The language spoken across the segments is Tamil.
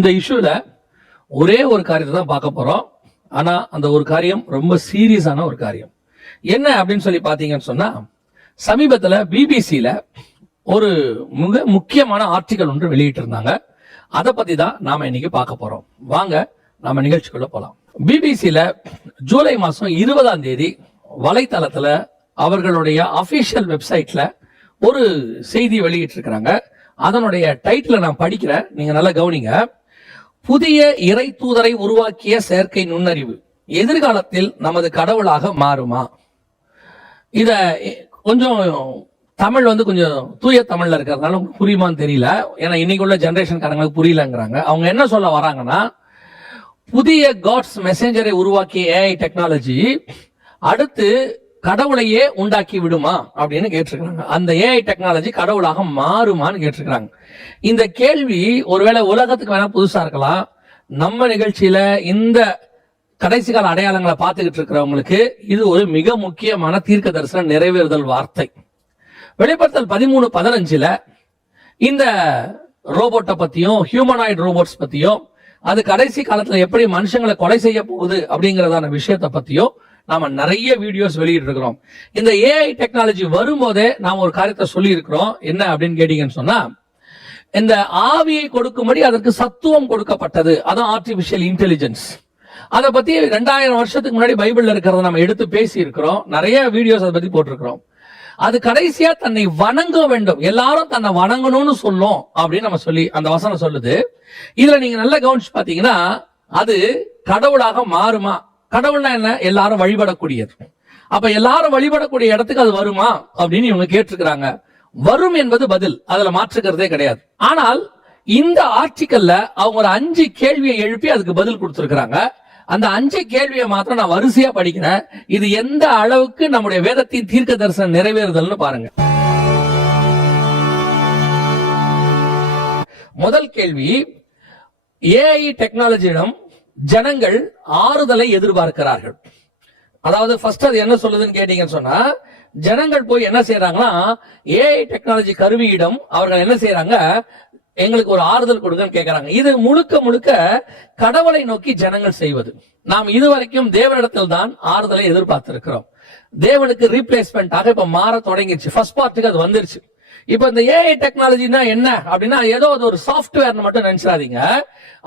இந்த இஷ்யூவில் ஒரே ஒரு காரியத்தை தான் பார்க்க போகிறோம் ஆனால் அந்த ஒரு காரியம் ரொம்ப சீரியஸான ஒரு காரியம். என்ன அப்படின்னு சொல்லி பார்த்தீங்கன்னு சொன்னால் சமீபத்தில் பிபிசியில் ஒரு மிக முக்கியமான ஆர்டிக்கல் ஒன்று வெளியிட்டிருந்தாங்க. அதை பற்றி தான் நாம் இன்னைக்கு பார்க்க போகிறோம் வாங்க நாம் நிகழ்ச்சிக்குள்ளே போகலாம் பிபிசியில் ஜூலை மாதம் இருபதாம் தேதி வலைத்தளத்தில் அவர்களுடைய அஃபீஷியல் வெப்சைட்டில் ஒரு செய்தி வெளியிட்டிருக்கிறாங்க. அதனுடைய டைட்டில் நான் படிக்கிறேன். நீங்கள் நல்லா கவனிங்க. புதிய இறை தூதரை உருவாக்கிய செயற்கை நுண்ணறிவு எதிர்காலத்தில் நமது கடவுளாக மாறுமா? இத கொஞ்சம் தமிழ் வந்து கொஞ்சம் தூய தமிழ்ல இருக்கிறதுனால புரியுமான்னு தெரியல. ஏன்னா இன்னைக்கு உள்ள ஜென்ரேஷன்காரங்களுக்கு புரியலங்கிறாங்க. அவங்க என்ன சொல்ல வராங்கன்னா புதிய காட்ஸ் மெசேஞ்சரை உருவாக்கிய ஏஐ டெக்னாலஜி அடுத்து கடவுளையே உண்டாக்கி விடுமா அப்படின்னு கேட்டிருக்காங்க அந்த ஏஐ டெக்னாலஜி கடவுளாக மாறுமான்னு கேட்டிருக்கிறாங்க. இந்த கேள்வி ஒருவேளை உலகத்துக்கு வேணா புதுசா இருக்கலாம். நம்ம நிகழ்ச்சியில இந்த கடைசி கால அடையாளங்களை பார்த்துக்கிட்டு இருக்கிறவங்களுக்கு இது ஒரு மிக முக்கியமான தீர்க்க தரிசன நிறைவேறுதல் வார்த்தை. வெளிப்படுத்தல் பதிமூணு பதினஞ்சுல இந்த ரோபோட்டை பத்தியும் ஹியூமனாய்டு ரோபோட்ஸ் பத்தியும் அது கடைசி காலத்துல எப்படி மனுஷங்களை கொலை செய்ய போகுது அப்படிங்கறதான விஷயத்தை பத்தியும் நாம நிறைய வீடியோஸ் வெளியிட்டு இருக்கிறோம் இந்த ஏஐ டெக்னாலஜி வரும்போதே நாம் ஒரு காரியத்தை சொல்லி இருக்கிறோம் என்ன அப்படின்னு கேட்டீங்கன்னு சொன்னா இந்த ஆவியை கொடுக்கும்படி அதற்கு சத்துவம் கொடுக்கப்பட்டது. அதான் ஆர்டிபிஷியல் இன்டெலிஜென்ஸ் அதை பத்தி ரெண்டாயிரம் வருஷத்துக்கு முன்னாடி பைபிள்ல இருக்கிறத நம்ம எடுத்து பேசி இருக்கிறோம் நிறைய வீடியோஸ் அதை பத்தி போட்டிருக்கிறோம். அது கடைசியா தன்னை வணங்க வேண்டும். எல்லாரும் தன்னை வணங்கணும்னு சொல்லும் அப்படின்னு நம்ம சொல்லி அந்த வசனம் சொல்லுது. இதுல நீங்க நல்லா கவனிச்சு பாத்தீங்கன்னா அது கடவுளாக மாறுமா? கடவுள்னா என்ன? எல்லாரும் வழிபடக்கூடியது. அப்ப எல்லாரும் வழிபடக்கூடிய இடத்துக்கு அது வருமா? அப்படின்னு இவங்க கேட்டிருக்கிறாங்க. வரும் என்பது பதில். அதுல மாற்றுக்கிறதே கிடையாது. ஆனால் இந்த ஆர்டிக்கல்ல அவங்க ஒரு அஞ்சு கேள்வியை எழுப்பி அதுக்கு பதில் கொடுத்திருக்கிறாங்க. அந்த அஞ்சு கேள்வியை மாத்திரம் நான் வரிசையா படிக்கிறேன். இது எந்த அளவுக்கு நம்முடைய வேதத்தின் தீர்க்க தரிசனம் நிறைவேறுதல்னு பாருங்க. முதல் கேள்வி ஏஐ டெக்னாலஜியிடம் ஜனங்கள் ஆறுதலை எதிர்பார்க்கிறார்கள். அதாவது ஃபர்ஸ்ட் அது என்ன சொல்லுதுன்னு கேட்டீங்கன்னு சொன்னா ஜனங்கள் போய் என்ன செய்யறாங்கன்னா ஏஐ டெக்னாலஜி கருவியிடம் அவர்கள் என்ன செய்யறாங்க எங்களுக்கு ஒரு ஆறுதல் கொடுங்கன்னு கேட்கறாங்க இது முழுக்க முழுக்க கடவுளை நோக்கி ஜனங்கள் செய்வது. நாம் இதுவரைக்கும் தேவனிடத்தில் தான் ஆறுதலை எதிர்பார்த்திருக்கிறோம். தேவனுக்கு ரீப்ளேஸ்மெண்டாக இப்ப மாற தொடங்கிருச்சு ஃபர்ஸ்ட் பார்ட்டுக்கு அது வந்துருச்சு. இப்ப இந்த ஏஐ டெக்னாலஜினா என்ன? அப்படின்னா ஏதோ அது ஒரு சாஃப்ட்வேர்னு மட்டும் நினைச்சாதீங்க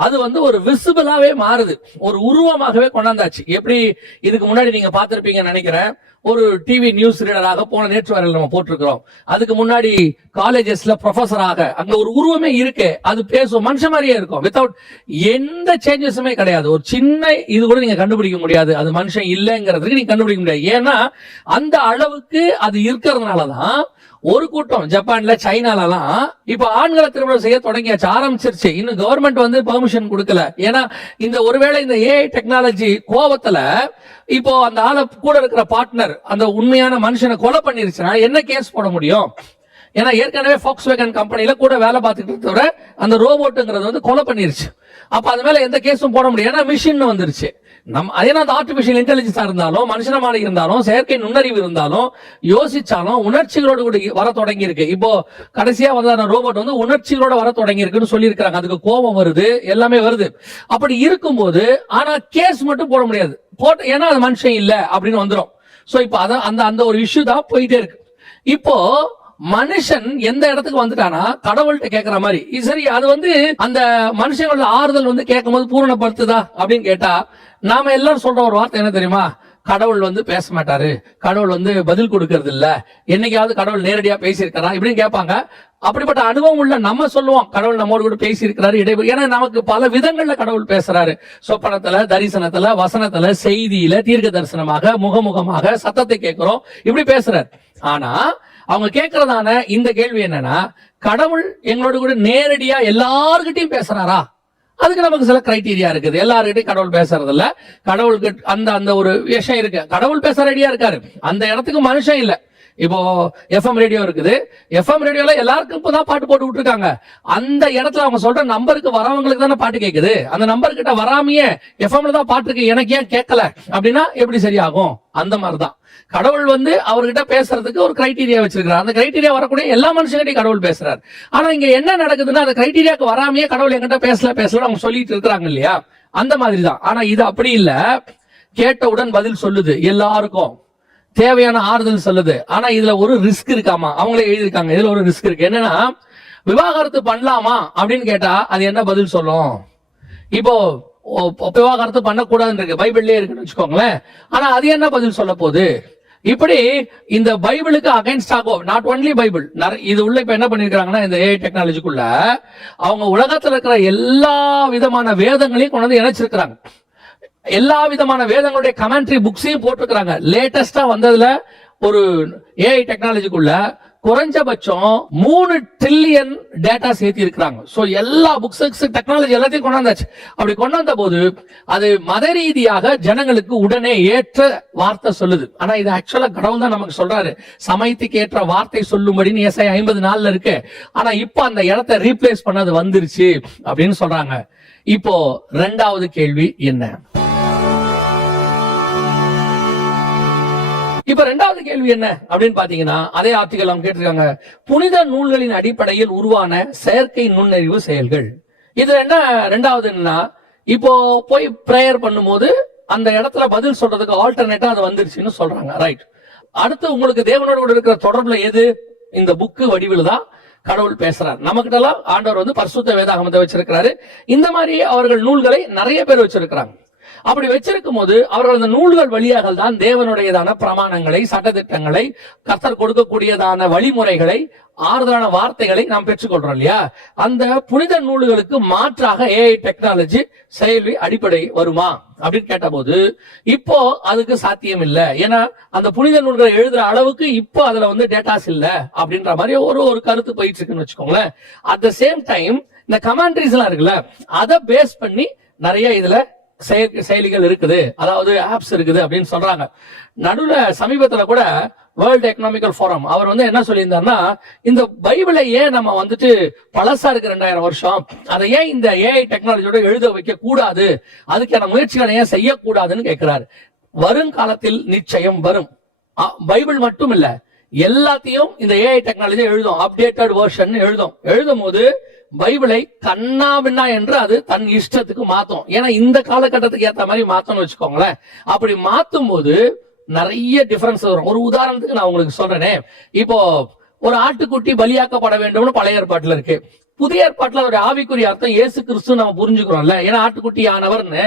அது வந்து ஒரு விசிபிளாவே மாறுது. ஒரு உருவமாகவே கொண்டாந்தாச்சு. எப்படி? இதுக்கு முன்னாடி நீங்க பாத்திருப்பீங்கன்னு நினைக்கிறேன். ஒரு டிவி நியூஸ் ரீடராக போன நேற்று வரையில் நம்ம போட்டிருக்கிறோம். அதுக்கு முன்னாடி காலேஜஸ்ல ப்ரொஃபஸராக அங்க ஒரு உருவமே இருக்கு. அது பேசும் மனுஷன் மாதிரியே இருக்கும். வித்தவுட் எந்த சேஞ்சஸுமே கிடையாது. ஒரு சின்ன இது கூட நீங்க கண்டுபிடிக்க முடியாது. அது மனுஷன் இல்லைங்கிறதுக்கு நீங்க கண்டுபிடிக்க முடியாது. ஏன்னா அந்த அளவுக்கு அது இருக்கிறதுனாலதான் ஒரு கூட்டம் ஜப்பான்ல சைனாலலாம் இப்ப ஆண்களை திருமணம் செய்ய தொடங்கியாச்சு ஆரம்பிச்சிருச்சு. இன்னும் கவர்மெண்ட் வந்து பெர்மிஷன் கொடுக்கல. ஏன்னா இந்த ஒருவேளை இந்த ஏஐ டெக்னாலஜி கோபத்துல இப்போ அந்த ஆளை கூட இருக்கிற பார்ட்னர் அந்த உண்மையான மனுஷனை கொலை பண்ணிருச்சுன்னா என்ன கேஸ் போட முடியும்? ஏன்னா ஏற்கனவே ஃபாக்ஸ் வேகன் கம்பெனில கூட வேலை பார்த்துட்டு இருக்கிற அந்த ரோபோட்டுங்கிறது வந்து கொலை பண்ணிருச்சு. அப்ப அது மேல எந்த கேஸும் போட முடியும்? ஏன்னா மிஷின் வந்துருச்சு. நம்ம அதே அந்த ஆர்டிபிஷியல் இன்டெலிஜென்ஸா இருந்தாலும் மனுஷனமான இருந்தாலும் செயற்கை நுண்ணறிவு இருந்தாலும் யோசிச்சாலும் உணர்ச்சிகளோடு கூட வர தொடங்கி இருக்கு இப்போ கடைசியா வந்த ரோபோட் வந்து உணர்ச்சிகளோட வர தொடங்கி இருக்குன்னு சொல்லியிருக்காங்க அதுக்கு கோபம் வருது எல்லாமே வருது. அப்படி இருக்கும்போது ஆனா கேஸ் மட்டும் போட முடியாது. போட்டு ஏன்னா அது மனுஷன் இல்லை அப்படின்னு வந்துடும் ஸோ இப்போ அதான் அந்த அந்த ஒரு இஷ்யூ தான் போயிட்டே இருக்கு. இப்போ மனுஷன் எந்த இடத்துக்கு வந்துட்டானா? கடவுள்கிட்ட கேட்கிற மாதிரி. சரி அது வந்து அந்த மனுஷங்களோட ஆறுதல் வந்து கேட்கும் போது பூரணப்படுத்துதா அப்படின்னு கேட்டா நாம எல்லாரும் சொல்ற ஒரு வார்த்தை என்ன தெரியுமா? கடவுள் வந்து பேச மாட்டாரு. கடவுள் வந்து பதில் கொடுக்கறது இல்ல. என்னைக்காவது கடவுள் நேரடியா பேசியிருக்காரா? இப்படின்னு கேட்பாங்க. அப்படிப்பட்ட அனுபவம் உள்ள நம்ம சொல்லுவோம் கடவுள் நம்மோடு கூட பேசியிருக்கிறாரு இடைவெளி ஏன்னா நமக்கு பல விதங்கள்ல கடவுள் பேசுறாரு. சொப்பனத்துல தரிசனத்துல வசனத்துல செய்தியில தீர்க்க தரிசனமாக முகமுகமாக சத்தத்தை கேட்கிறோம் இப்படி பேசுறாரு. ஆனா அவங்க கேட்கறதான இந்த கேள்வி என்னன்னா கடவுள் எங்களோட கூட நேரடியா எல்லாருக்கிட்டையும் பேசுறாரா? அதுக்கு நமக்கு சில கிரைட்டீரியா இருக்குது. எல்லாருக்கிட்டையும் கடவுள் பேசுறது இல்ல கடவுளுக்கு அந்த அந்த ஒரு விஷயம் இருக்கு. கடவுள் பேச ரெடியா இருக்காரு. அந்த இடத்துக்கு மனுஷன் இல்ல. இப்போ எஃப்எம் ரேடியோ இருக்குது. எஃப்எம் ரேடியோல எல்லாருக்கும் இப்போ தான் பாட்டு போட்டு விட்டுருக்காங்க. அந்த இடத்துல அவங்க சொல்ற நம்பருக்கு வரவங்களுக்கு தானே பாட்டு கேட்குது அந்த நம்பர் கிட்ட வராமையே எஃப்எம்ல தான் பாட்டு இருக்கு. எனக்கு ஏன் கேட்கல அப்படின்னா எப்படி சரியாகும்? அந்த மாதிரி தான் கடவுள் வந்து அவர்கிட்ட பேசுறதுக்கு ஒரு கிரைட்டீரியா வச்சிருக்கிறார். அந்த கிரைட்டீரியா வரக்கூடிய எல்லா மனுஷங்கிட்டையும் கடவுள் பேசுறாரு. ஆனா இங்க என்ன நடக்குதுன்னா அந்த கிரைட்டீரியாக்கு வராமையே கடவுள் என்கிட்ட பேசல பேசல அவங்க சொல்லிட்டு இருக்கிறாங்க இல்லையா? அந்த மாதிரி தான் ஆனா இது அப்படி இல்லை. கேட்டவுடன் பதில் சொல்லுது. எல்லாருக்கும். தேவையான ஆறுதல் சொல்லுது. ஆனா இதுல ஒரு ரிஸ்க் இருக்காமா? அவங்களே எழுதியிருக்காங்க. இதுல ஒரு ரிஸ்க் இருக்கு. என்னன்னா விவாகரத்து பண்ணலாமா? அப்படின்னு கேட்டா அது என்ன பதில் சொல்லும்? இப்போ விவாகரத்து பண்ணக்கூடாதுன்னு இருக்கு பைபிள்லயே இருக்குன்னு வச்சுக்கோங்களேன். ஆனா அது என்ன பதில் சொல்ல போகுது? இப்படி இந்த பைபிளுக்கு அகைன்ஸ்டாக நாட் ஒன்லி பைபிள் இது உள்ள இப்ப என்ன பண்ணிருக்காங்கன்னா இந்த ஏஐ டெக்னாலஜிக்குள்ள அவங்க உலகத்துல இருக்கிற எல்லா விதமான வேதங்களையும் கொண்டு வந்து இணைச்சிருக்கிறாங்க. எல்லா விதமான வேதங்களுடைய கமெண்ட்ரி புக்ஸையும் போட்டிருக்கிறாங்க. லேட்டஸ்டா வந்ததுல ஒரு ஏஐ டெக்னாலஜிக்குள்ள குறைஞ்சபட்சம் மூணு ட்ரில்லியன் டேட்டா சேர்த்தி இருக்கிறாங்க ஸோ எல்லா புக்ஸ் டெக்னாலஜி எல்லாத்தையும் கொண்டாந்தாச்சு. அப்படி கொண்டாந்த போது அது மத ரீதியாக ஜனங்களுக்கு உடனே ஏற்ற வார்த்தை சொல்லுது. ஆனா இது ஆக்சுவலா கடவுள் தான் நமக்கு சொல்றாரு. சமயத்துக்கு ஏற்ற வார்த்தை சொல்லும்படின்னு எஸ்ஐ ஐம்பது நாள்ல இருக்கு. ஆனா இப்போ அந்த இடத்த ரீப்ளேஸ் பண்ணது வந்துருச்சு அப்படின்னு சொல்றாங்க. இப்போ ரெண்டாவது கேள்வி என்ன? இப்ப ரெண்டாவது கேள்வி என்ன அப்படின்னு பாத்தீங்கன்னா அதே ஆர்டிகல் அவங்க கேட்டிருக்காங்க. புனித நூல்களின் அடிப்படையில் உருவான செயற்கை நுண்ணறிவு செயல்கள். இது என்ன ரெண்டாவது என்னன்னா இப்போ போய் பிரேயர் பண்ணும்போது அந்த இடத்துல பதில் சொல்றதுக்கு ஆல்டர்னேட்டா அது வந்துருச்சுன்னு சொல்றாங்க. ரைட் அடுத்து உங்களுக்கு தேவனோட கூட இருக்கிற தொடர்புல எது? இந்த புக்கு வடிவில் தான் கடவுள் பேசுறார். நமக்கிட்ட எல்லாம் ஆண்டவர் வந்து பரிசுத்த வேதாகமத்தை வச்சிருக்கிறாரு. இந்த மாதிரி அவர்கள் நூல்களை நிறைய பேர் வச்சிருக்கிறாங்க. அப்படி வச்சிருக்கும் போது அவர்கள் அந்த நூல்கள் வழியாக தான் தேவனுடையதான பிரமாணங்களை சட்டத்திட்டங்களை கர்த்தர் கொடுக்கக்கூடியதான வழிமுறைகளை ஆறுதலான வார்த்தைகளை நாம் பெற்றுக்கொள்றோம் இல்லையா? அந்த புனித நூல்களுக்கு மாற்றாக ஏஐ டெக்னாலஜி செயல்வி அடிப்படை வருமா? அப்படின்னு கேட்டபோது இப்போ அதுக்கு சாத்தியம் இல்லை ஏன்னா அந்த புனித நூல்களை எழுதுற அளவுக்கு இப்போ அதுல வந்து டேட்டாஸ் இல்ல அப்படின்ற மாதிரி ஒரு ஒரு கருத்து போயிட்டு இருக்குன்னு வச்சுக்கோங்களேன். அட் த சேம் டைம் இந்த கமாண்ட்ரிஸ் எல்லாம் இருக்குல்ல அதை பேஸ் பண்ணி நிறைய இதுல செயலிகள் இருக்குது. அதாவது ஆப்ஸ் இருக்குது அப்படின்னு சொல்றாங்க. நடுவுல சமீபத்துல கூட வேர்ல்டு எக்கனாமிக்கல் ஃபோரம் அவர் வந்து என்ன சொல்லியிருந்தாருன்னா இந்த பைபிளை ஏன் நம்ம வந்துட்டு பழசா இருக்கு ரெண்டாயிரம் வருஷம்? அதை ஏன் இந்த ஏஐ டெக்னாலஜியோட எழுத வைக்க கூடாது? அதுக்கான முயற்சிகளை ஏன் செய்யக்கூடாதுன்னு கேட்கிறாரு. வருங்காலத்தில் நிச்சயம் வரும். பைபிள் மட்டும் இல்ல எல்லாத்தையும் இந்த ஏஐ டெக்னாலஜி எழுதும் அப்டேட்டட் வெர்ஷன் எழுதும். எழுதும் போது பைபிளை கண்ணா பின்னா என்று அது தன் இஷ்டத்துக்கு மாத்தும். ஏன்னா இந்த காலகட்டத்துக்கு ஏத்த மாதிரி மாத்தணும்னு வச்சுக்கோங்களேன். அப்படி மாத்தும் போது நிறைய டிஃபரன்ஸ் வரும். ஒரு உதாரணத்துக்கு நான் உங்களுக்கு சொல்றேனே. இப்போ ஒரு ஆட்டுக்குட்டி பலியாக்கப்பட வேண்டும்னு பழைய ஏற்பாட்டுல இருக்கு. புதிய ஏற்பாட்டுல அவருடைய ஆவிக்குரிய அர்த்தம் இயேசு கிறிஸ்து நம்ம புரிஞ்சுக்கிறோம்ல. ஏன்னா ஆட்டுக்குட்டி ஆனவர்னு.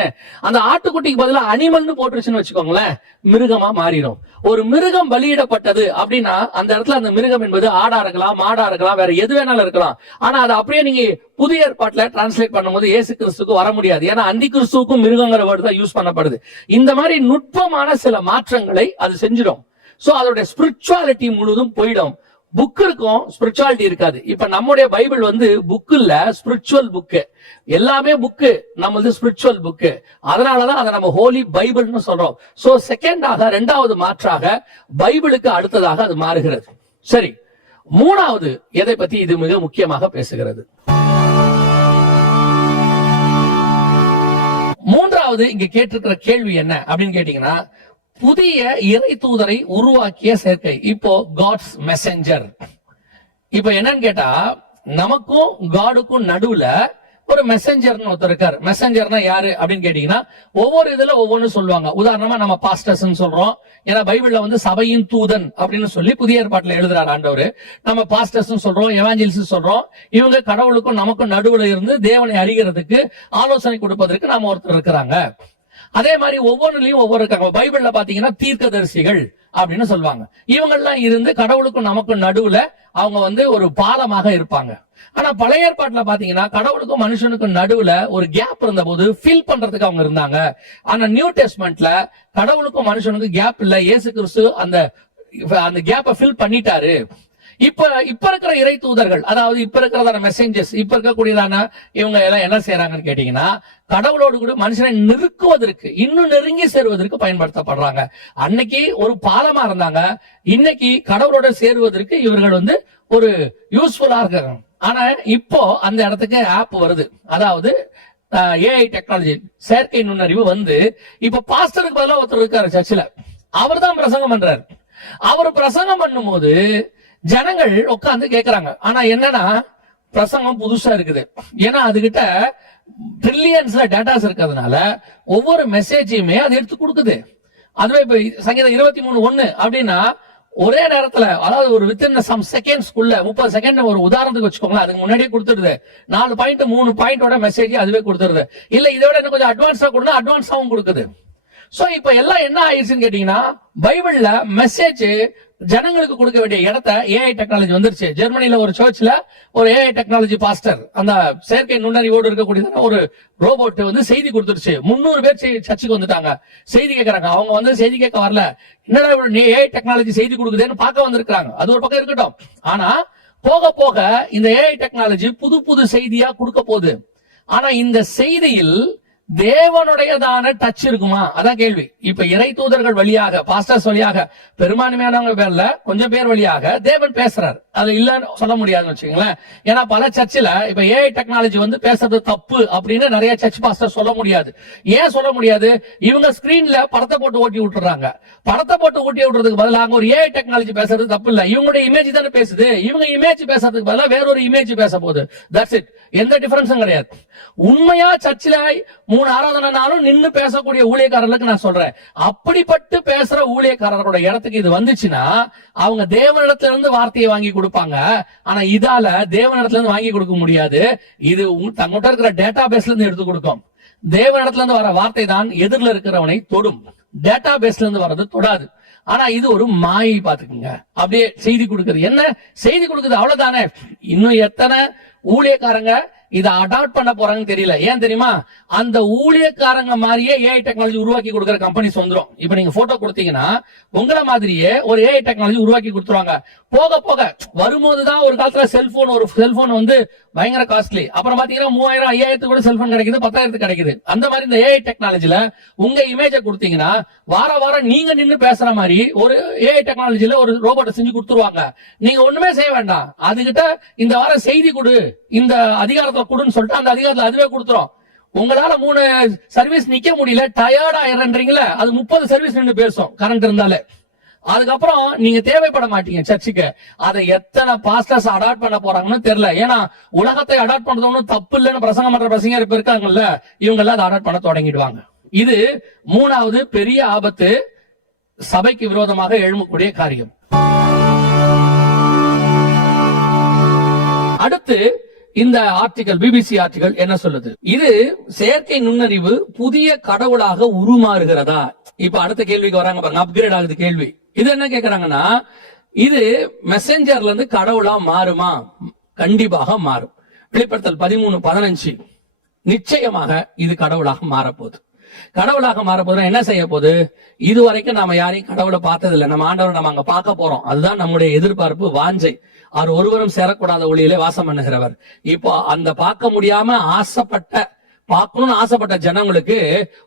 அந்த ஆட்டுக்குட்டிக்கு பதிலா அனிமல்னு போட்டுருச்சுன்னு வச்சுக்கோங்களேன் மிருகமா மாறிடும் ஒரு மிருகம் பலியிடப்பட்டது அப்படின்னா அந்த இடத்துல அந்த மிருகம் என்பது ஆடா இருக்கலாம் மாடா இருக்கலாம் வேற எது வேணாலும் இருக்கலாம். ஆனா அதை அப்படியே நீங்க புதிய ஏற்பாட்டுல டிரான்ஸ்லேட் பண்ணும்போது இயேசு கிறிஸ்துக்கு வர முடியாது. ஏன்னா அந்தி கிறிஸ்துக்கும் மிருகங்கிற வேர்டு தான் யூஸ் பண்ணப்படுது. இந்த மாதிரி நுட்பமான சில மாற்றங்களை அது செஞ்சிடும். சோ அதோட ஸ்பிரிச்சுவாலிட்டி முழுதும் போயிடும். புக் இருக்கும் ஸ்பிரிச்சுவாலிட்டி இருக்காது. இப்ப நம்முடைய பைபிள் வந்து புக் இல்ல ஸ்பிரிச்சுவல் புக்கு எல்லாமே புக்கு நம்மளது ஸ்பிரிச்சுவல் புக்கு அதனாலதான் அதை நம்ம ஹோலி பைபிள்னு சொல்றோம். சோ செகண்டாக ரெண்டாவது மாற்றாக பைபிளுக்கு அடுத்ததாக அது மாறுகிறது. சரி மூணாவது எதை பத்தி இது மிக முக்கியமாக பேசுகிறது. மூன்றாவது இங்க கேட்டிருக்கிற கேள்வி என்ன அப்படின்னு கேட்டீங்கன்னா புதிய இறை தூதரை உருவாக்கிய சேர்க்கை. இப்போ காட்ஸ் மெசஞ்சர் இப்போ என்னன்னு கேட்டா நமக்கும் காடுக்கும் நடுவுல ஒரு மெசஞ்சர்னு ஒருத்தர் இருக்காரு. மெசஞ்சர்னா யாரு அப்படின்னு கேட்டீங்கன்னா ஒவ்வொரு இதுல ஒவ்வொன்னு சொல்லுவாங்க. உதாரணமா நம்ம பாஸ்டர்ஸ் சொல்றோம். ஏன்னா பைபிள்ல வந்து சபையின் தூதன் அப்படின்னு சொல்லி புதிய ஏற்பாட்டுல எழுதுறாரு ஆண்டவர். நம்ம பாஸ்டர்ஸ் சொல்றோம் எவாஞ்சலிஸ் சொல்றோம். இவங்க கடவுளுக்கும் நமக்கும் நடுவுல இருந்து தேவனை அறிகிறதுக்கு ஆலோசனை கொடுப்பதற்கு நாம ஒருத்தர் இருக்கிறாங்க. அதே மாதிரி ஒவ்வொன்றுலயும் ஒவ்வொரு இருக்காங்க. பைபிள்ல பாத்தீங்கன்னா தீர்க்கதரிசிகள் அப்படின்னு சொல்லுவாங்க. இவங்கெல்லாம் இருந்து கடவுளுக்கும் நமக்கும் நடுவுல அவங்க வந்து ஒரு பாலமாக இருப்பாங்க. ஆனா பழைய ஏற்பாட்டுல பாத்தீங்கன்னா கடவுளுக்கும் மனுஷனுக்கும் நடுவுல ஒரு கேப் இருந்த போது ஃபில் பண்றதுக்கு அவங்க இருந்தாங்க. ஆனா நியூ டெஸ்ட்மெண்ட்ல கடவுளுக்கும் மனுஷனுக்கும் கேப் இல்ல. இயேசு கிறிஸ்து அந்த அந்த கேப்பை ஃபில் பண்ணிட்டாரு. இப்ப இப்ப இருக்கிற இறை தூதர்கள் அதாவது இப்ப இருக்கிறதான மெசேஞ்சஸ் இப்ப இருக்கக்கூடியதான இவங்க எல்லாம் என்ன செய்யறாங்கன்னு கேட்டீங்கன்னா கடவுளோடு கூட மனுஷனை நெருக்குவதற்கு இன்னும் நெருங்கி சேருவதற்கு பயன்படுத்தப்படுறாங்க. அன்னைக்கு ஒரு பாலமா இருந்தாங்க இன்னைக்கு கடவுளோட சேருவதற்கு இவர்கள் வந்து ஒரு யூஸ்ஃபுல்லா இருக்காங்க. ஆனா இப்போ அந்த இடத்துக்கு ஆப் வருது. அதாவது ஏஐ டெக்னாலஜி செயற்கை நுண்ணறிவு வந்து இப்ப பாஸ்டருக்கு பதிலா ஒருத்தர் இருக்காரு சர்ச்சில் அவர் தான் பிரசங்கம் பண்றாரு. அவர் பிரசங்கம் பண்ணும்போது ஜனங்கள் உட்காந்து கேக்குறாங்க. ஆனா என்னன்னா பிரசங்கம் புதுசா இருக்குது. ஏன்னா அதுகிட்ட ட்ரில்லியன்ஸ்ல டேட்டாஸ் இருக்கிறதுனால ஒவ்வொரு மெசேஜையுமே அது எடுத்து கொடுக்குது. அதுவே இப்ப சங்கீதம் இருபத்தி மூணு ஒண்ணு அப்படின்னா ஒரே நேரத்துல அதாவது ஒரு வித்தின் சம் செகண்ட்ஸ்க்குள்ள முப்பது செகண்ட் ஒரு உதாரணத்துக்கு வச்சுக்கோங்களேன் அதுக்கு முன்னாடியே கொடுத்துருது நாலு பாயிண்ட் மூணு பாயிண்டோட மெசேஜ் அதுவே கொடுத்துருது இல்ல இதை விட இன்னும் கொஞ்சம் அட்வான்ஸா கொடுத்தா அட்வான்ஸாவும் கொடுக்குது. சோ இப்ப எல்லாம் என்ன ஆயிடுச்சுன்னு கேட்டீங்கன்னா பைபிள்ல மெசேஜ் ஜனங்களுக்கு கொடுக்க வேண்டிய இடத்த ஏஐ டெக்னாலஜி வந்துருச்சு. ஜெர்மனியில ஒரு சர்ச்ல ஒரு ஏஐ டெக்னாலஜி பாஸ்டர் அந்த செயற்கை நுண்ணறிவோடு இருக்கக்கூடிய ஒரு ரோபோட் வந்து செய்தி கொடுத்துருச்சு. முந்நூறு பேர் சர்ச்சுக்கு வந்துட்டாங்க. செய்தி கேட்கறாங்க அவங்க வந்து செய்தி கேட்க வரல. என்னடா ஏஐ டெக்னாலஜி செய்தி கொடுக்குதுன்னு பார்க்க வந்திருக்காங்க அது ஒரு பக்கம் இருக்கட்டும். ஆனா போக போக இந்த ஏஐ டெக்னாலஜி புது புது செய்தியா கொடுக்க போகுது. ஆனா இந்த செய்தியில் தேவனுடையதான டச் இருக்குமா? அதான் கேள்வி. இப்ப இறை தூதர்கள் வழியாக பாஸ்டர்ஸ் வழியாக பெரும்பான்மையானவங்க பேர்ல கொஞ்சம் பேர் வழியாக தேவன் பேசுறாரு. அது இல்லன்னு சொல்ல முடியாதுன்னு வச்சுக்கோங்களேன். ஏன்னா பல சர்ச்சில் இப்ப ஏஐ டெக்னாலஜி வந்து பேசுறது தப்பு அப்படின்னு நிறைய சர்ச் பாஸ்டர் சொல்ல முடியாது. ஏன் சொல்ல முடியாது? இவங்க ஸ்கிரீன்ல படத்தை போட்டு ஓட்டி விட்டுறாங்க. படத்தை போட்டு ஓட்டி விட்டுறதுக்கு பதிலாக ஒரு ஏஐ டெக்னாலஜி பேசுறது தப்பு இல்ல. இவங்களுடைய இமேஜ் தானே பேசுது. இவங்க இமேஜ் பேசுறதுக்கு பதிலாக வேற ஒரு இமேஜ் பேச போகுது. தட்ஸ் இட் எந்த டிஃபரன்ஸும் கிடையாது. உண்மையா சர்ச்சில் மூணு ஆராதனைனாலும் நின்று நின்னு பேசக்கூடிய ஊழியக்காரர்களுக்கு நான் சொல்றேன். அப்படிப்பட்டு பேசுற ஊழியக்காரரோட இடத்துக்கு இது வந்துச்சுன்னா அவங்க தேவனிடத்துல இருந்து வார்த்தையை வாங்கி கொடுப்பாங்க. ஆனா இதால தேவனிடத்துல இருந்து வாங்கி கொடுக்க முடியாது. இது தங்கிட்ட இருக்கிற டேட்டா பேஸ்ல இருந்து எடுத்து கொடுக்கும். தேவனிடத்துல இருந்து வர வார்த்தை தான் எதிரில் இருக்கிறவனை தொடும். டேட்டா பேஸ்ல இருந்து வர்றது தொடாது. ஆனா இது ஒரு மாயை பாத்துக்குங்க அப்படியே செய்தி கொடுக்குது. என்ன? செய்தி கொடுக்குது அவ்வளவுதானே. இன்னும் எத்தனை ஊழியக்காரங்க இதை அடாப்ட் பண்ண போறாங்கன்னு தெரியல. ஏன் தெரியுமா? அந்த ஊழியக்காரங்க மாதிரியே ஏஐ டெக்னாலஜி உருவாக்கி கொடுக்குற கம்பெனிஸ் வந்துரும். இப்ப நீங்க போட்டோ கொடுத்தீங்கன்னா உங்கள மாதிரியே ஒரு ஏஐ டெக்னாலஜி உருவாக்கி கொடுத்துருவாங்க. போக போக வரும்போதுதான் ஒரு காலத்துல செல்போன் ஒரு செல்போன் வந்து பயங்கர காஸ்ட்லி அப்புறம் பாத்தீங்கன்னா மூவாயிரம் ஐயாயிரத்துக்கு கூட செல்போன் கிடைக்குது பத்தாயிரத்துக்கு கிடைக்குது. அந்த மாதிரி இந்த ஏஐ டெக்னாலஜில உங்க இமேஜை கொடுத்தீங்கன்னா வார வாரம் நீங்க நின்னு பேசுற மாதிரி ஒரு ஏஐ டெக்னாலஜில ஒரு ரோபோட்டை செஞ்சு கொடுத்துருவாங்க. நீங்க ஒண்ணுமே செய்ய வேண்டாம். அதுகிட்ட இந்த வாரம் செய்தி கொடு இந்த அதிகாரத்தை கொடுன்னு சொல்லிட்டு அந்த அதிகாரத்துல அதுவே கொடுத்துரும். உங்களால மூணு சர்வீஸ் நிக்க முடியல டயர்ட் ஆயிரன்றீங்களா அது முப்பது சர்வீஸ் நின்று பேசும் கரண்ட் இருந்தாலே. அதுக்கப்புறம் நீங்க தேவைப்பட மாட்டீங்க சர்ச்சுக்கு. அதை எத்தனை பாஸ்டர்ஸ் அடாப்ட் பண்ண போறாங்கன்னு தெரியல. ஏன்னா உலகத்தை அடாப்ட் பண்றது தப்பு இல்லைன்னு பிரசங்கம் பண்ற பிரசங்கர் இப்ப இருக்காங்கல்ல இவங்க எல்லாம் அதை அடாப்ட் பண்ண தொடங்கிடுவாங்க. இது மூணாவது பெரிய ஆபத்து சபைக்கு விரோதமாக எழும்பக்கூடிய காரியம். அடுத்து இந்த ஆர்டிகல் பிபிசி ஆர்டிகல் என்ன சொல்லுது? இது செயற்கை நுண்ணறிவு புதிய கடவுளாக உருமாறுகிறதா? இப்ப அடுத்த கேள்விக்கு வராங்க பாருங்க அப்கிரேட் ஆகுது கேள்வி. இது என்ன கேக்குறாங்கன்னா இது மெசஞ்சர்ல இருந்து கடவுளா மாறுமா? கண்டிப்பாக மாறும். வெளிப்படுத்தல் பதிமூணு பதினஞ்சு. நிச்சயமாக இது கடவுளாக மாறப்போகுது. கடவுளாக மாறப்போதுனா என்ன செய்ய போகுது? இதுவரைக்கும் நாம யாரையும் கடவுளை பார்த்ததில்லை. நம்ம ஆண்டவரை நம்ம அங்க பார்க்க போறோம். அதுதான் நம்முடைய எதிர்பார்ப்பு வாஞ்சை. அவர் ஒருவரும் சேரக்கூடாத ஒளியிலே வாசம் பண்ணுகிறவர். இப்போ அந்த பார்க்க முடியாம ஆசைப்பட்ட பார்க்கணும்னு ஆசைப்பட்ட ஜனங்களுக்கு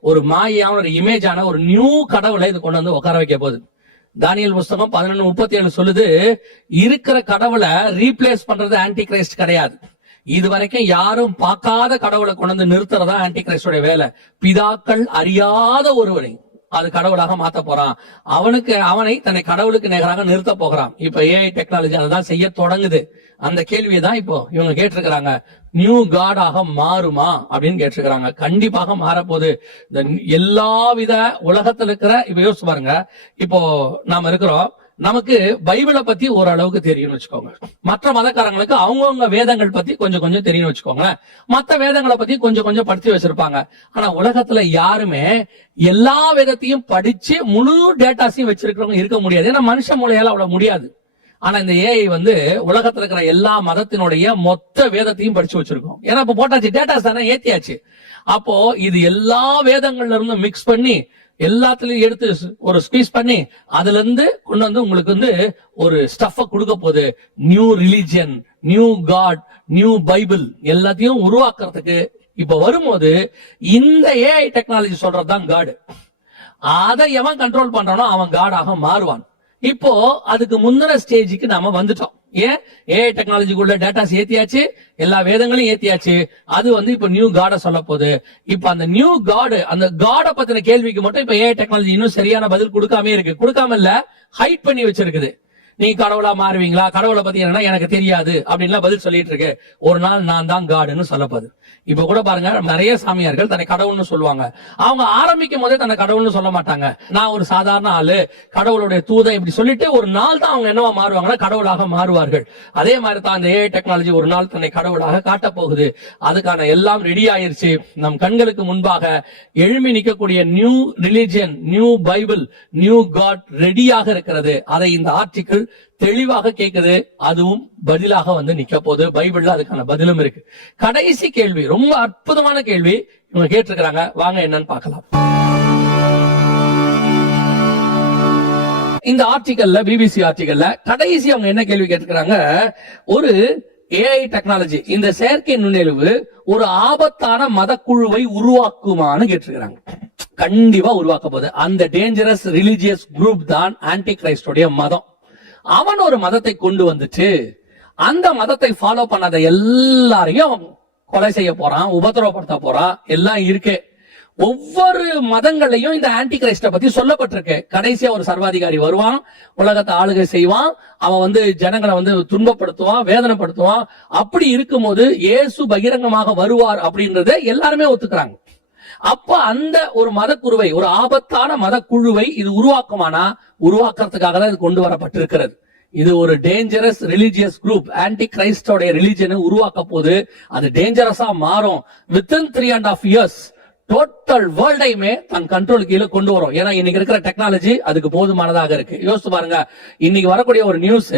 ஒரு மாயான ஒரு இமேஜான ஒரு நியூ கடவுளை இது கொண்டு வந்து உட்கார வைக்க போகுது. தானியல் புஸ்தகம் பதினொன்னு முப்பத்தி ஏழு சொல்லுது இருக்கிற கடவுளை ரீப்ளேஸ் பண்றது ஆன்டி கிரைஸ்ட் கிடையாது. இது வரைக்கும் யாரும் பார்க்காத கடவுளை கொண்டு வந்து நிறுத்துறதா ஆன்டி கிரைஸ்டோட வேலை. பிதாக்கள் அறியாத ஒருவனை அது கடவுளாக மாத்த போறான். அவனுக்கு அவனை தன்னை கடவுளுக்கு நிகராக நிறுத்த போகிறான். இப்ப ஏஐ டெக்னாலஜி அதான் செய்ய தொடங்குது. அந்த கேள்வியை தான் இப்போ இவங்க கேட்டிருக்கிறாங்க. நியூ காடாக மாறுமா? அப்படின்னு கேட்டிருக்கிறாங்க. கண்டிப்பாக மாறப்போகுது. இந்த எல்லா வித உலகத்துல இருக்கிற இப்ப யோசிச்சு பாருங்க. இப்போ நாம இருக்கிறோம். நமக்கு பைபிளை பத்தி ஓரளவுக்கு தெரியும்னு வச்சுக்கோங்க. மற்ற மதக்காரங்களுக்கு அவங்கவுங்க வேதங்கள் பத்தி கொஞ்சம் கொஞ்சம் தெரியும்னு வச்சுக்கோங்களேன். மத்த வேதங்களை பத்தி கொஞ்சம் கொஞ்சம் படிச்சு வச்சிருப்பாங்க. ஆனா உலகத்துல யாருமே எல்லா வேதத்தையும் படிச்சு முழு டேட்டாஸையும் வச்சிருக்கிறவங்க இருக்க முடியாது. ஏன்னா மனுஷ மூலையால அவ்வளவு முடியாது. ஆனா இந்த ஏஐ வந்து உலகத்துல இருக்கிற எல்லா மதத்தினுடைய மொத்த வேதத்தையும் படிச்சு வச்சிருக்கோம். ஏன்னா இப்ப போட்டாச்சு டேட்டாஸ் தானே ஏத்தியாச்சு. அப்போ இது எல்லா வேதங்கள்ல இருந்தும் மிக்ஸ் பண்ணி எல்லாத்துலயும் எடுத்து ஒரு ஸ்பீஸ் பண்ணி அதுல இருந்து கொண்டு வந்து உங்களுக்கு வந்து ஒரு ஸ்டஃப கொடுக்க போகுது. New religion new God new Bible எல்லாத்தையும் உருவாக்குறதுக்கு இப்ப வரும்போது இந்த ஏஐ டெக்னாலஜி சொல்றதுதான் காடு அதை எவன் கண்ட்ரோல் பண்றானோ அவன் காடாக மாறுவான். இப்போ அதுக்கு முந்தின ஸ்டேஜுக்கு நாம வந்துட்டோம். ஏன்? ஏஐ டெக்னாலஜிக்குள்ள டேட்டாஸ் ஏத்தியாச்சு? எல்லா வேதங்களையும் ஏத்தியாச்சு. அது வந்து இப்ப நியூ காட சொல்ல போகுது. இப்ப அந்த நியூ காடு அந்த காட பத்தின கேள்விக்கு மட்டும் இப்ப ஏஐ டெக்னாலஜி இன்னும் சரியான பதில் கொடுக்காம இருக்கு. கொடுக்காம இல்ல ஹைட் பண்ணி வச்சிருக்குது. நீ கடவுளா மாறுவீங்களா? கடவுளை பத்தி என்னன்னா எனக்கு தெரியாது. அப்படின்லாம் பதில் சொல்லிட்டு இருக்கு. ஒரு நாள் நான் தான் காடுன்னு சொல்லப்போகுது. இப்ப கூட பாருங்க நிறைய சாமியார்கள் தன்னை கடவுள்னு சொல்லுவாங்க. அவங்க ஆரம்பிக்கும் போதே தன்னை கடவுள்னு சொல்ல மாட்டாங்க. நான் ஒரு சாதாரண ஆளு கடவுளுடைய தூதை இப்படி சொல்லிட்டு ஒரு நாள் தான் அவங்க என்னவா மாறுவாங்கன்னா கடவுளாக மாறுவார்கள். அதே மாதிரி தான் இந்த ஏஐ டெக்னாலஜி ஒரு நாள் தன்னை கடவுளாக காட்டப் போகுது அதுக்கான எல்லாம் ரெடி ஆயிருச்சு. நம் கண்களுக்கு முன்பாக எழுமி நிற்கக்கூடிய new religion new Bible new God ரெடியாக இருக்கிறது. அதை இந்த ஆர்டிக்கிள் தெளிவாக கேட்குது அதுவும் பதிலாக வந்து நிக்க போகுது. பைபிள்ல அதுக்கான பதிலும் இருக்கு. கடைசி கேள்வி ரொம்ப அற்புதமான கேள்வி. இவங்க கேட்டிருக்கிறாங்க. வாங்க என்னன்னு பார்க்கலாம். இந்த ஆர்டிகல்ல பிபிசி ஆர்டிகல்ல கடைசி அவங்க என்ன கேள்வி கேட்டிருக்கிறாங்க? ஒரு ஏஐ டெக்னாலஜி இந்த செயற்கை நுண்ணறிவு ஒரு ஆபத்தான மதக்குழுவை உருவாக்குமான்னு கேட்டிருக்கிறாங்க. கண்டிப்பா உருவாக்க போகுது. அந்த டேஞ்சரஸ் ரிலிஜியஸ் குரூப் தான் ஆன்டி கிரைஸ்டோடைய மதம். அவன் ஒரு மதத்தை கொண்டு வந்துட்டு அந்த மதத்தை ஃபாலோ பண்ணாத எல்லாரையும் அவன் கொலை செய்ய போறான் உபத்திரவப்படுத்த போறான் எல்லாம் இருக்கு. ஒவ்வொரு மதங்களையும் இந்த ஆன்டி கிரைஸ்ட பத்தி சொல்லப்பட்டிருக்கு. கடைசியா ஒரு சர்வாதிகாரி வருவான் உலகத்தை ஆளுகை செய்வான் அவன் வந்து ஜனங்களை வந்து துன்பப்படுத்துவான் வேதனைப்படுத்துவான். அப்படி இருக்கும்போது இயேசு பகிரங்கமாக வருவார் அப்படின்றத எல்லாருமே ஒத்துக்கிறாங்க. அப்ப அந்த ஒரு மதக்குருவை ஒரு ஆபத்தான மதக்குழுவை இது உருவாக்குமானா? உருவாக்குறதுக்காக தான் இது கொண்டு வரப்பட்டிருக்கிறது. இது ஒரு டேஞ்சரஸ் ரிலிஜியஸ் குரூப் ஆன்டி கிரைஸ்டோடைய ரிலிஜனை உருவாக்க போது அது டேஞ்சரஸா மாறும். Within three and half years total வேர்ல்டையுமே தன் கண்ட்ரோல் கீழே கொண்டு வரும். ஏன்னா இன்னைக்கு இருக்கிற டெக்னாலஜி அதுக்கு போதுமானதாக இருக்கு. யோசிச்சு பாருங்க. இன்னைக்கு வரக்கூடிய ஒரு நியூஸ்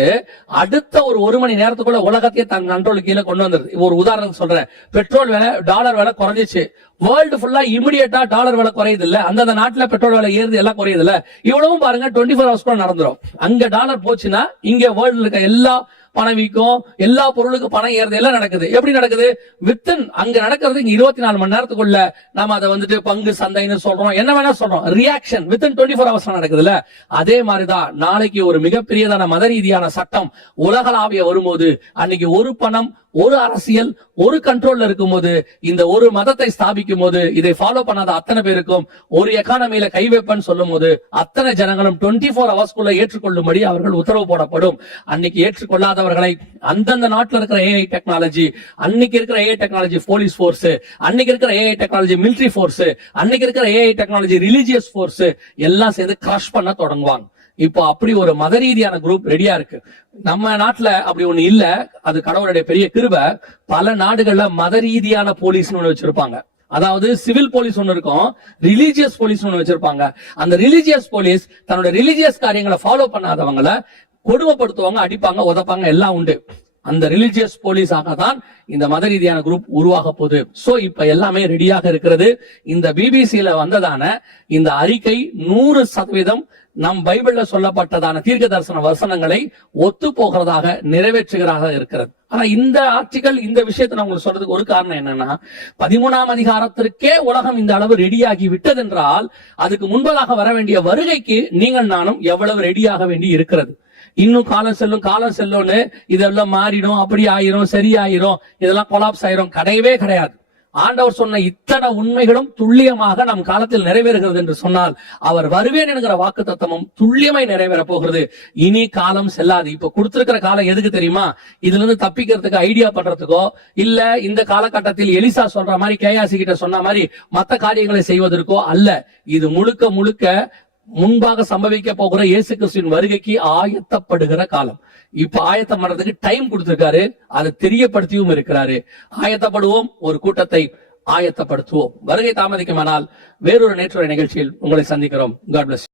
அடுத்த ஒரு ஒரு மணி நேரத்துக்குள்ள உலகத்தையே தன் கண்ட்ரோல் கீழே கொண்டு வந்துருது. ஒரு உதாரணத்துக்கு சொல்றேன். பெட்ரோல் விலை டாலர் விலை குறைஞ்சிச்சு. வேர்ல்டு ஃபுல்லா இமிடியட்டா டாலர் விலை குறையுது இல்ல. அந்தந்த நாட்டுல பெட்ரோல் விலை ஏறுது எல்லாம் குறையுது இல்ல. இவ்வளவும் பாருங்க டுவெண்ட்டி ஃபோர் ஹவர்ஸ் கூட நடந்துரும். அங்க டாலர் போச்சுன்னா இங்க வேர்ல்டுல இருக்க எல்லா பணவீக்கம் எல்லா பொருளுக்கும் பணம் ஏறுது எல்லாம் நடக்குது. எப்படி நடக்குது? வித்தின் அங்க நடக்கிறது இங்க இருபத்தி நாலு மணி நேரத்துக்குள்ள நம்ம அதை வந்துட்டு பங்கு சந்தைன்னு சொல்றோம். என்ன வேணா சொல்றோம். Reaction within twenty four hours நடக்குதுல்ல? அதே மாதிரிதான் நாளைக்கு ஒரு மிகப்பெரியதான மத ரீதியான சட்டம் உலகளாவிய வரும்போது அன்னைக்கு ஒரு பணம் ஒரு அரசியல் ஒரு கண்ட்ரோல்ல இருக்கும்போது இந்த ஒரு மதத்தை ஸ்தாபிக்கும் போது இதை ஃபாலோ பண்ணாத அத்தனை பேருக்கும் ஒரு எக்கானமியில கை வைப்பேன்னு சொல்லும் போது அத்தனை ஜனங்களும் டுவெண்ட்டி ஃபோர் ஹவர்ஸ்க்குள்ள ஏற்றுக்கொள்ளும்படி அவர்கள் உத்தரவு போடப்படும். அன்னைக்கு ஏற்றுக்கொள்ளாதவர்களை அந்தந்த நாட்டுல இருக்கிற ஏஐ டெக்னாலஜி அன்னைக்கு இருக்கிற ஏஐ டெக்னாலஜி போலீஸ் போர்ஸ் அன்னைக்கு இருக்கிற ஏஐ டெக்னாலஜி மிலிட்ரி போர்ஸ் அன்னைக்கு இருக்கிற ஏஐ டெக்னாலஜி ரிலீஜியஸ் போர்ஸ் எல்லாம் சேர்ந்து கிரஷ் பண்ண தொடங்குவாங்க. இப்போ அப்படி ஒரு மத ரீதியான குரூப் ரெடியா இருக்கு. நம்ம நாட்டுல அப்படி ஒண்ணு இல்ல. அது கடவுளுடைய பெரிய கிருபை. பல நாடுகள்ல மத ரீதியான போலீஸ்னு ஒண்ணு வச்சிருப்பாங்க. அதாவது சிவில் போலீஸ் ஒன்று இருக்கும் ரிலீஜியஸ் போலீஸ் ஒன்று வச்சிருப்பாங்க. அந்த ரிலீஜியஸ் போலீஸ் தன்னோட ரிலீஜியஸ் காரியங்களை ஃபாலோ பண்ணாதவங்கள கொடுமைப்படுத்துவாங்க அடிப்பாங்க உதப்பாங்க எல்லாம் உண்டு. அந்த ரிலிஜியஸ் போலீஸாக தான் இந்த மத ரீதியான குரூப் உருவாக போகுது. சோ இப்ப எல்லாமே ரெடியாக இருக்கிறது. இந்த பிபிசியில வந்ததான இந்த அறிக்கை நூறு சதவீதம் நம் பைபிள்ல சொல்லப்பட்டதான தீர்க்க தரிசன வசனங்களை ஒத்து போகிறதாக நிறைவேற்றுகிறதாக இருக்கிறது. ஆனா இந்த ஆர்டிகல் இந்த விஷயத்தை நான் உங்களுக்கு சொல்றதுக்கு ஒரு காரணம் என்னன்னா பதிமூணாம் அதிகாரத்திற்கே உலகம் இந்த அளவு ரெடியாகி விட்டதென்றால் அதுக்கு முன்பதாக வர வேண்டிய வருகைக்கு நீங்கள் நானும் எவ்வளவு ரெடியாக வேண்டி இருக்கிறது. இன்னும் காலம் செல்லும் காலம் செல்லும்னு இதெல்லாம் மாறிடும் அப்படி ஆயிரும் சரியாயிரும் இதெல்லாம் கொலாப்ஸ் ஆயிரும் கிடையவே கிடையாது. ஆண்டவர் சொன்ன இத்தனை உண்மைகளும் துல்லியமாக நம் காலத்தில் நிறைவேறுகிறது என்று சொன்னால் அவர் வருவேன் என்கிற வாக்கு தத்தமும் துல்லியமாய் நிறைவேற போகிறது. இனி காலம் செல்லாது. இப்ப கொடுத்திருக்கிற காலம் எதுக்கு தெரியுமா? இதுல இருந்து தப்பிக்கிறதுக்கு ஐடியா பண்றதுக்கோ இல்ல இந்த காலகட்டத்தில் எலிசா சொல்ற மாதிரி கேயாசி கிட்ட சொன்ன மாதிரி மத்த காரியங்களை செய்வதற்கோ அல்ல. இது முழுக்க முழுக்க முன்பாக சம்பவிக்க போகிற இயேசு கிறிஸ்துவின் வருகைக்கு ஆயத்தப்படுகிற காலம். இப்ப ஆயத்தம் பண்றதுக்கு டைம் கொடுத்திருக்காரு. அதை தெரியப்படுத்தியும் இருக்கிறாரு. ஆயத்தப்படுவோம் ஒரு கூட்டத்தை ஆயத்தப்படுத்துவோம். வருகை தாமதிக்குமானால் வேறொரு நேற்றுரை நிகழ்ச்சியில் உங்களை சந்திக்கிறோம். God plus